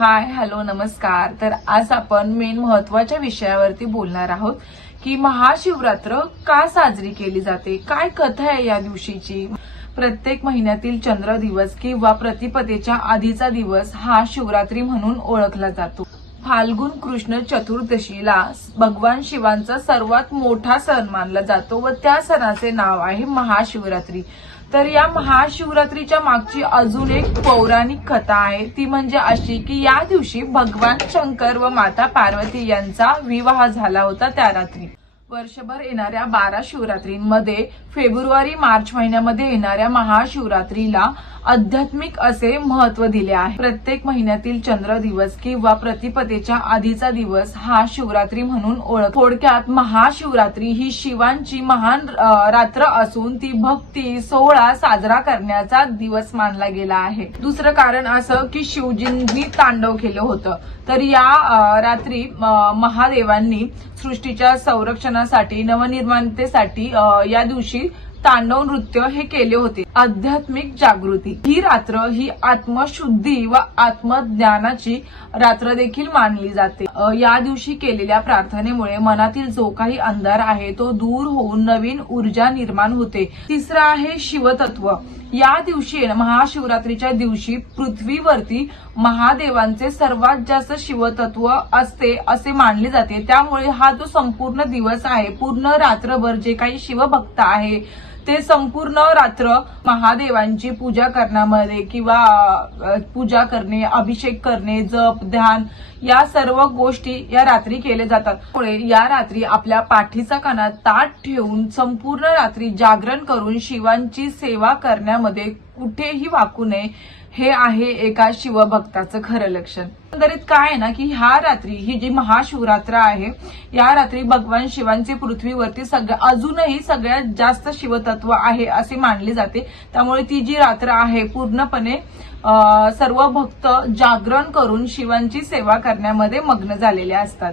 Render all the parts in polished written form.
Hi hello नमस्कार। तर आज आपण मेन महत्वाच्या विषयावरती बोलणार आहोत की महाशिवरात्र का साजरी केली जाते, काय कथा आहे या दिवशीची। प्रत्येक महिन्यातील चंद्र दिवस किंवा प्रतिपदेच्या आधीचा दिवस हा शिवरात्री म्हणून ओळखला जातो। फाल्गुन कृष्ण चतुर्दशीला भगवान शिवांचा सर्वात मोठा सण मानला जातो व त्या सणाचे नाव आहे महाशिवरात्री। तर या महाशिवरात्रीच्या मागची अजून एक पौराणिक कथा आहे, ती म्हणजे अशी की या दिवशी भगवान शंकर व माता पार्वती यांचा विवाह झाला होता। त्या रात्री वर्षभर येणाऱ्या 12 शिवरात्रींमध्ये फेब्रुवारी मार्च महिन्यामध्ये येणाऱ्या महाशिवरात्रीला आध्यात्मिक असे महत्व दिले आहे। प्रत्येक महिन्यातील चंद्र दिवस किंवा प्रतिपदेच्या आधीचा दिवस हा शिवरात्री म्हणून ओळख। थोडक्यात महाशिवरात्री ही शिवांची महान रात्र असून ती भक्ती सोहळा साजरा करण्याचा दिवस मानला गेला आहे। दुसरं कारण असं की शिवजींनी तांडव केलं होतं, तर या रात्री महादेवांनी सृष्टीच्या संरक्षणासाठी नवनिर्माणतेसाठी या दिवशी तांडव नृत्य हे केले होते। आध्यात्मिक जागृती ही रात्र ही आत्मशुद्धी व आत्मज्ञानाची रात्र देखील मानली जाते। या दिवशी केलेल्या प्रार्थनेमुळे मनातील जो काही अंधार आहे तो दूर होऊन नवीन ऊर्जा निर्माण होते। तिसरं आहे शिवतत्व। या दिवशी महाशिवरात्रीच्या दिवशी पृथ्वीवरती महादेवांचे सर्वात जास्त शिवतत्व असते असे मानले जाते। त्यामुळे हा जो संपूर्ण दिवस आहे, पूर्ण रात्रभर जे काही शिवभक्त आहे ते संपूर्ण रात्र महादेवांची पूजा करण्यामध्ये किंवा पूजा करणे, अभिषेक करणे, जप, ध्यान या सर्व गोष्टी या रात्री केले जातात। त्यामुळे या रात्री आपल्या पाठीचा कानात ताट ठेवून संपूर्ण रात्री जागरण करून शिवांची सेवा करण्यामध्ये कुठेही वाकू नये, हे आहे एका शिवभक्ताचं खरं लक्षण। एकंदरीत काय आहे ना की ह्या रात्री ही जी महाशिवरात्र आहे, या रात्री भगवान शिवांचे पृथ्वीवरती अजूनही सगळ्यात जास्त शिवतत्व आहे असे मानले जाते। त्यामुळे ती जी रात्र आहे पूर्णपणे सर्व भक्त जागरण करून शिवांची सेवा करण्यामध्ये मग्न झालेले असतात।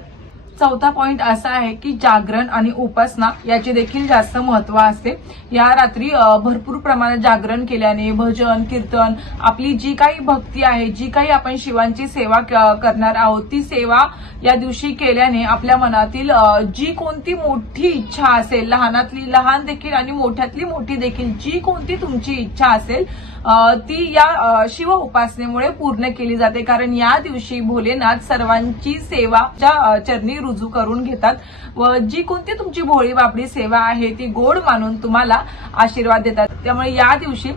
चौथा पॉइंट असा आहे की जागरण आणि उपासना याचे देखील जास्त महत्व असते। या रात्री भरपूर प्रमाणात जागरण केल्याने भजन कीर्तन आपली जी काही भक्ती आहे, जी काही आपण शिवांची सेवा करणार आहोत, ती सेवा या दिवशी केल्याने आपल्या मनातील जी कोणती मोठी इच्छा असेल, लहानातली लहान देखील आणि मोठ्यातली मोठी देखील जी कोणती तुमची इच्छा असेल ती या शिव उपासनेमुळे पूर्ण केली जाते। कारण या दिवशी भोलेनाथ सर्वांची सेवा चरणी रुजू करून घेतात व जी कोणती तुमची भोळी बापडी सेवा आहे ती गोड मानून तुम्हाला आशीर्वाद देतात। त्यामुळे या दिवशी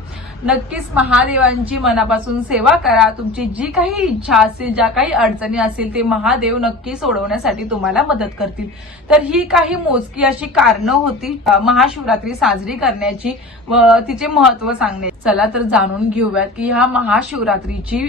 नक्कीच महादेवांची मनापासून सेवा करा। तुमची जी काही इच्छा असेल, ज्या काही अडचणी असतील ते महादेव नक्की सोडवण्यासाठी तुम्हाला मदत करतील। तर ही काही मोजकी अशी कारणं होती महाशिवरात्री साजरी करण्याची व तिचे महत्व सांगणे। चला तर जाणून घेऊयात की ह्या महाशिवरात्रीची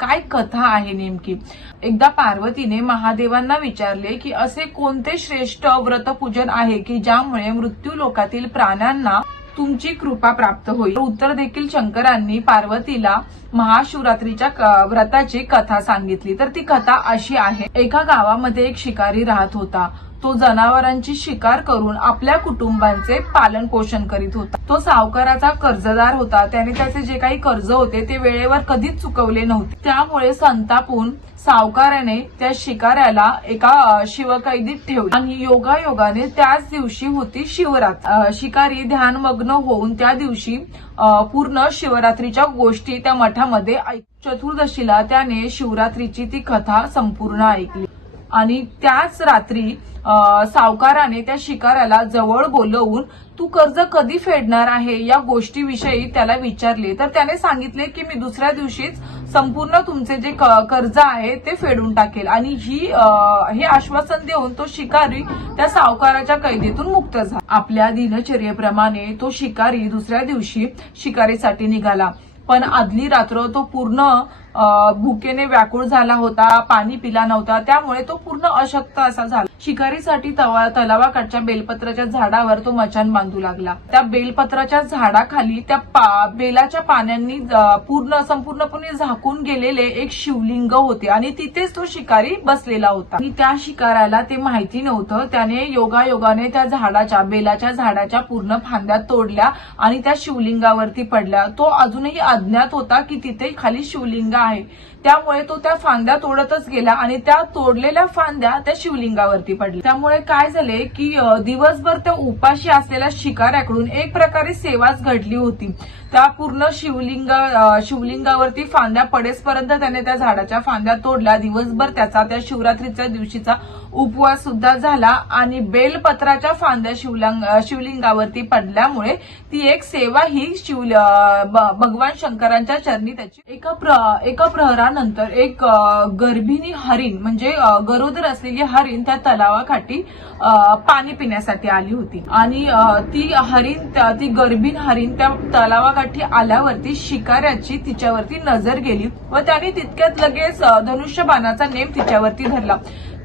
काय कथा आहे नेमकी। एकदा पार्वतीने महादेवांना विचारले की असे कोणते श्रेष्ठ व्रतपूजन आहे की ज्यामुळे मृत्यू लोकातील प्राण्यांना तुमची कृपा प्राप्त होईल। उत्तर देखील शंकरांनी पार्वतीला महाशिवरात्रीच्या व्रताची कथा सांगितली। तर ती कथा अशी आहे, एका गावामध्ये एक शिकारी राहत होता। तो जनावरांची शिकार करून आपल्या कुटुंबांचे पालन पोषण करीत होता। तो सावकाराचा कर्जदार होता, त्याने त्याचे जे काही कर्ज होते ते वेळेवर कधीच चुकवले नव्हते। त्यामुळे संतापून सावकाराने त्या शिकाऱ्याला एका शिवकैदीत ठेवले आणि योगायोगाने त्याच दिवशी होती शिवरात्र। शिकारी ध्यानमग्न होऊन त्या दिवशी पूर्ण शिवरात्रीच्या गोष्टी त्या मठामध्ये चतुर्दशीला त्याने शिवरात्रीची ती कथा संपूर्ण ऐकली आणि त्याच रात्री सावकाराने त्या शिकाऱ्याला जवळ बोलवून तू कर्ज कधी फेडणार आहे या गोष्टीविषयी त्याला विचारले। तर त्याने सांगितले की मी दुसऱ्या दिवशीच संपूर्ण तुमचे जे कर्ज आहे ते फेडून टाकेल आणि हे आश्वासन देऊन तो शिकारी त्या सावकाराच्या कैदेतून मुक्त झाला। आपल्या दिनचर्येप्रमाणे तो शिकारी दुसऱ्या दिवशी शिकारीसाठी निघाला, पण आदली रात्र तो पूर्ण भुकेने व्याकुळ झाला होता, पाणी पिला नव्हता, त्यामुळे तो पूर्ण अशक्त असा झाला। शिकारीसाठी तलावाकडच्या बेलपत्राच्या झाडावर तो मचाण बांधू लागला। त्या बेलपत्राच्या झाडाखाली त्या बेलाच्या पानांनी संपूर्णपणे झाकून गेलेले एक शिवलिंग होते आणि तिथेच तो शिकारी बसलेला होता आणि त्या शिकाऱ्याला ते माहिती नव्हतं। त्याने योगायोगाने त्या बेलाच्या झाडाच्या पूर्ण फांद्या तोडल्या आणि त्या शिवलिंगावरती पडल्या। तो अजूनही अज्ञात होता की तिथे खाली शिवलिंग आहे। त्यामुळे तो त्या फांद्या तोडतच गेला आणि त्या तोडलेल्या फांद्या त्या शिवलिंगावरती पडल्या. त्यामुळे काय झाले की दिवसभर त्या उपाशी असलेल्या शिकाऱ्याकडून एक प्रकारे सेवाच घडली होती. त्या पूर्ण शिवलिंगावरती फांद्या पडेसपर्यंत त्याने त्या झाडाच्या फांद्या तोडल्या. दिवसभर त्याचा त्या शिवरात्रीच्या दिवशीचा उपवास सुद्धा झाला आणि बेलपत्राच्या फांद्या शिवलिंगावरती पडल्यामुळे ती एक सेवा ही भगवान शंकरांच्या चरणी त्याची. एका प्रहरानंतर एक गर्भिणी हरिण म्हणजे गरोदर असलेली हरिण त्या तलावाकाठी पाणी पिण्यासाठी आली होती आणि ती गर्भीण हरिण त्या तलावाकाठी आल्यावरती शिकाऱ्याची तिच्यावरती नजर गेली व त्याने तितक्यात लगेच धनुष्यबाणाचा नेम तिच्यावरती धरला.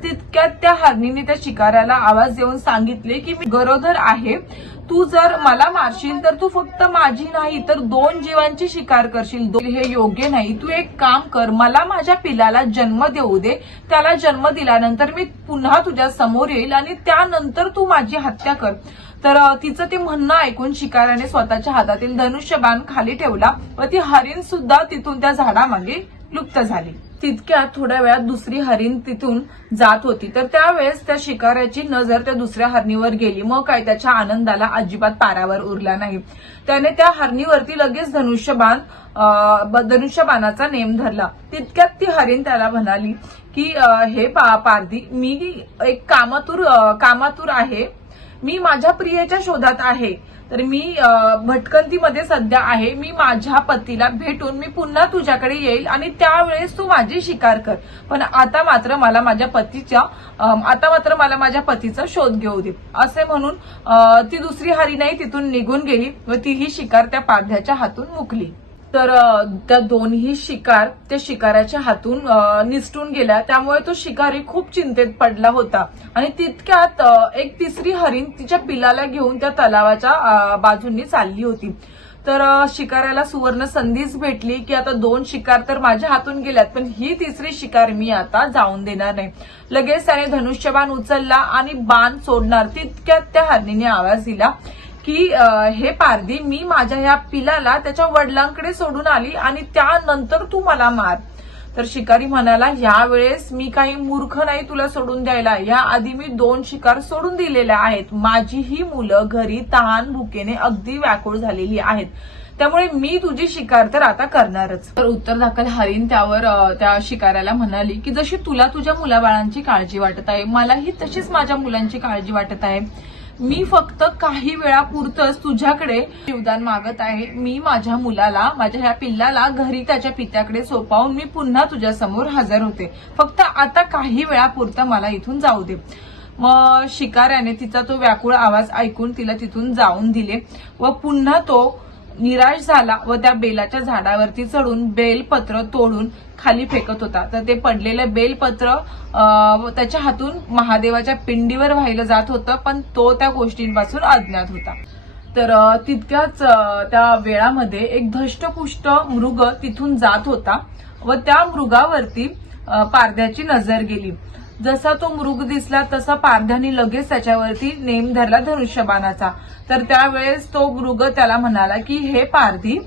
तितक्यात त्या हरणीने त्या शिकाऱ्याला आवाज देऊन सांगितले की मी गरोदर आहे, तू जर मला मारशील तर तू फक्त माझी नाही तर 2 जीवांची शिकार करशील. हे योग्य नाही. तू एक काम कर, मला माझ्या पिलाला जन्म देऊ दे. त्याला जन्म दिल्यानंतर मी पुन्हा तुझ्या समोर येईल आणि त्यानंतर तू माझी हत्या कर. तर तिचं ते म्हणणं ऐकून शिकाऱ्याने स्वतःच्या हातातील धनुष्यबाण खाली ठेवला व ती हरिण सुद्धा तिथून त्या झाडामागे लुप्त झाली. तितक्यात थोड्या वेळात दुसरी हरिण तिथून जात होती. तर त्यावेळेस त्या शिकाऱ्याची नजर त्या दुसऱ्या हरणीवर गेली. मग काय त्याच्या आनंदाला अजिबात पारावर उरला नाही. त्याने त्या हरणीवरती लगेच धनुष्यबाणाचा नेम धरला. तितक्यात ती हरिण त्याला म्हणाली की हे पारधी, मी एक कामातूर आहे. मी माझ्या प्रियेच्या शोधात आहे. तर मी भटकंतीमध्ये सध्या आहे. मी माझ्या पतीला भेटून मी पुन्हा तुझ्याकडे येईल आणि त्यावेळेस तू माझी शिकार कर. पण आता मात्र मला माझ्या पतीचा शोध घेऊ दे. असे म्हणून ती दुसरी हरिणही तिथून निघून गेली व तीही शिकार त्या पारध्याच्या हातून मुकली. तर त्या दोन्ही शिकार त्या शिकाऱ्याच्या हातून निसटून गेल्या. त्यामुळे तो शिकारी खूप चिंतेत पडला होता आणि तितक्यात एक तिसरी हरिण तिच्या पिलाला घेऊन त्या तलावाच्या बाजूंनी चालली होती. तर शिकाऱ्याला सुवर्ण संधीच भेटली की आता 2 शिकार तर माझ्या हातून गेल्यात, पण ही तिसरी शिकार मी आता जाऊन देणार नाही. लगेच त्याने धनुष्यबाण उचलला आणि बाण सोडणार तितक्यात त्या हरणीने आवाज दिला की हे पारधी, मी माझ्या ह्या पिलाला त्याच्या वडिलांकडे सोडून आली आणि त्यानंतर तू मला मार. तर शिकारी म्हणाला, यावेळेस मी काही मूर्ख नाही तुला सोडून द्यायला. याआधी मी 2 शिकार सोडून दिलेल्या आहेत. माझी ही मुलं घरी तहान भुकेने अगदी व्याकुळ झालेली आहेत, त्यामुळे मी तुझी शिकार तर आता करणारच. तर उत्तर दाखल हरिण त्यावर त्या शिकाऱ्याला म्हणाली की जशी तुला तुझ्या मुलाबाळांची काळजी वाटत आहे, मलाही तशीच माझ्या मुलांची काळजी वाटत आहे. मी फक्त काही वेळापुरतच तुझ्याकडे जीवदान मागत आहे. मी माझ्या मुलाला, माझ्या ह्या पिल्लाला घरी त्याच्या पित्याकडे सोपावून मी पुन्हा तुझ्या समोर हजर होते. फक्त आता काही वेळापुरतं मला इथून जाऊ दे. मग शिकाऱ्याने तिचा तो व्याकुळ आवाज ऐकून तिला तिथून जाऊन दिले व पुन्हा तो निराश झाला व त्या बेलाच्या झाडावरती चढून बेलपत्र तोडून खाली फेकत होता. तर ते पडलेलं बेलपत्र त्याच्या हातून महादेवाच्या पिंडीवर वाहिलं जात होतं, पण तो त्या गोष्टींपासून अज्ञात होता. तर तितक्याच त्या वेळामध्ये एक धष्टपुष्ट मृग तिथून जात होता व त्या मृगावरती पारध्याची नजर गेली. जसा तो मृग दिसला तसा पारध्याने लगेच त्याच्यावरती नेम धरला धनुष्यबाणाचा. तर त्यावेळेस तो मृग त्याला म्हणाला की हे पारधी,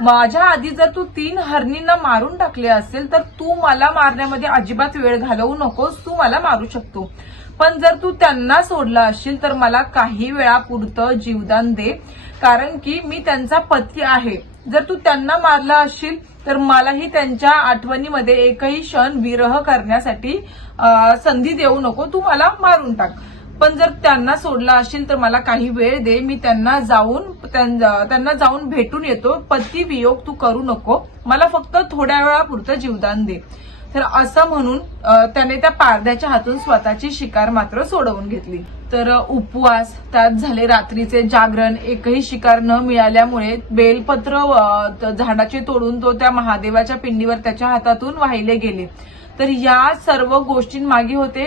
माझ्या आधी जर तू 3 हरणींना मारून टाकले असेल तर तू मला मारण्यामध्ये अजिबात वेळ घालवू नकोस, तू मला मारू शकतो. पण जर तू त्यांना सोडला असशील तर मला काही वेळापुरतं जीवदान दे, कारण की मी त्यांचा पती आहे. जर तू त्यांना मारला असशील तर मलाही त्यांच्या आठवणीमध्ये एकही क्षण विरह करण्यासाठी संधी देऊ नको, तू मला मारून टाक. पण जर त्यांना सोडला असशील तर मला काही वेळ दे, मी त्यांना जाऊन भेटून येतो. पती वियोग तू करू नको, मला फक्त थोड्या वेळापुरतं जीवदान दे. तर असं म्हणून त्याने त्या पारध्याच्या हातून स्वतःची शिकार मात्र सोडवून घेतली. तर उपवास, त्यात झाले रात्रीचे जागरण, एकही शिकार न मिळाल्यामुळे बेलपत्र झाडाचे तोडून तो त्या महादेवाच्या पिंडीवर त्याच्या हातातून वाहिले गेले. तर या सर्व गोष्टींमागे होते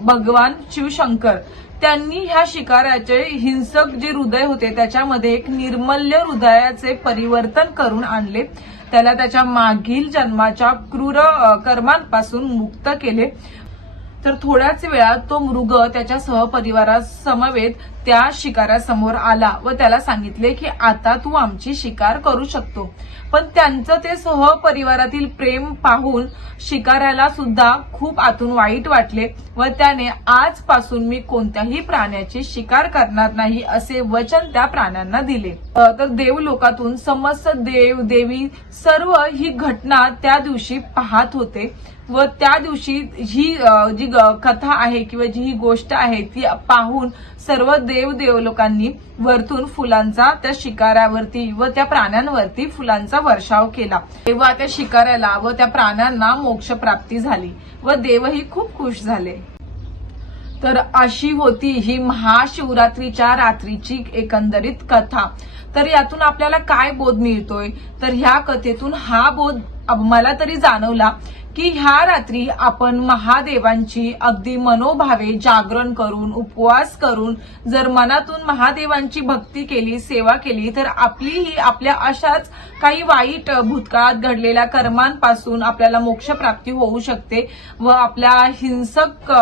भगवान शिवशंकर. त्यांनी ह्या शिकाऱ्याचे हिंसक जे हृदय होते त्याच्यामध्ये एक निर्मल्य हृदयाचे परिवर्तन करून आणले. त्याला त्याच्या मागील जन्माच्या क्रूर कर्मांपासून मुक्त केले. तर थोड्याच वेळात तो मृग त्याच्या सहपरिवारासमवेत त्या शिकारासमोर आला व त्याला सांगितले की आता तू आमची शिकार करू शकतो. पण त्यांचं ते सहपरिवारातील प्रेम पाहून शिकाऱ्याला सुद्धा खूप आतून वाईट वाटले व त्याने आजपासून मी कोणत्याही प्राण्याची शिकार करणार नाही असे वचन त्या प्राण्यांना दिले. तर देवलोकातून समस्त देव देवी सर्व ही घटना त्या दिवशी पाहत होते व त्या दिवशी ही जी कथा आहे किंवा जी ही गोष्ट आहे ती पाहून सर्व देवलोकांनी वरतून फुलांचा त्या शिकाऱ्यावरती व त्या प्राण्यांवरती फुलांचा वर्षाव केला. तेव्हा त्या शिकाऱ्याला व त्या प्राण्यांना मोक्ष प्राप्ती झाली व देवही खूप खुश झाले. तर अशी होती ही महाशिवरात्रीच्या रात्रीची एकंदरीत कथा. तर यातून आपल्याला काय बोध मिळतोय, तर ह्या कथेतून हा बोध मला तरी जाणवला की ह्या रात्री आपण महादेवांची अगदी मनोभावे जागरण करून उपवास करून जर मनातून महादेवांची भक्ती केली, सेवा केली तर आपलीही आपल्या अशाच काही वाईट भूतकाळात घडलेल्या कर्मांपासून आपल्याला मोक्षप्राप्ती होऊ शकते व आपल्या हिंसक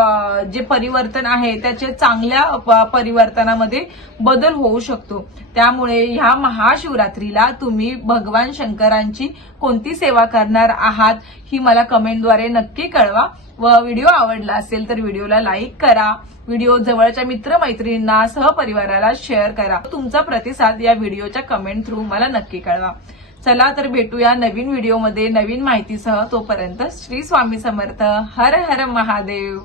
जे परिवर्तन आहे त्याचे चांगल्या परिवर्तनामध्ये बदल होऊ शकतो. त्यामुळे ह्या महाशिवरात्रीला तुम्ही भगवान शंकरांची कोणती सेवा करणार आहात ही मला कमेंटद्वारे नक्की कळवा व व्हिडिओ आवडला असेल तर व्हिडिओला लाईक करा, व्हिडिओ जवळच्या मित्रमैत्रिणींना सहपरिवाराला शेअर करा. तुमचा प्रतिसाद या व्हिडिओच्या कमेंट थ्रू मला नक्की कळवा. चला तर भेटूया नवीन व्हिडिओमध्ये नवीन माहितीसह. तोपर्यंत श्री स्वामी समर्थ. हर हर महादेव.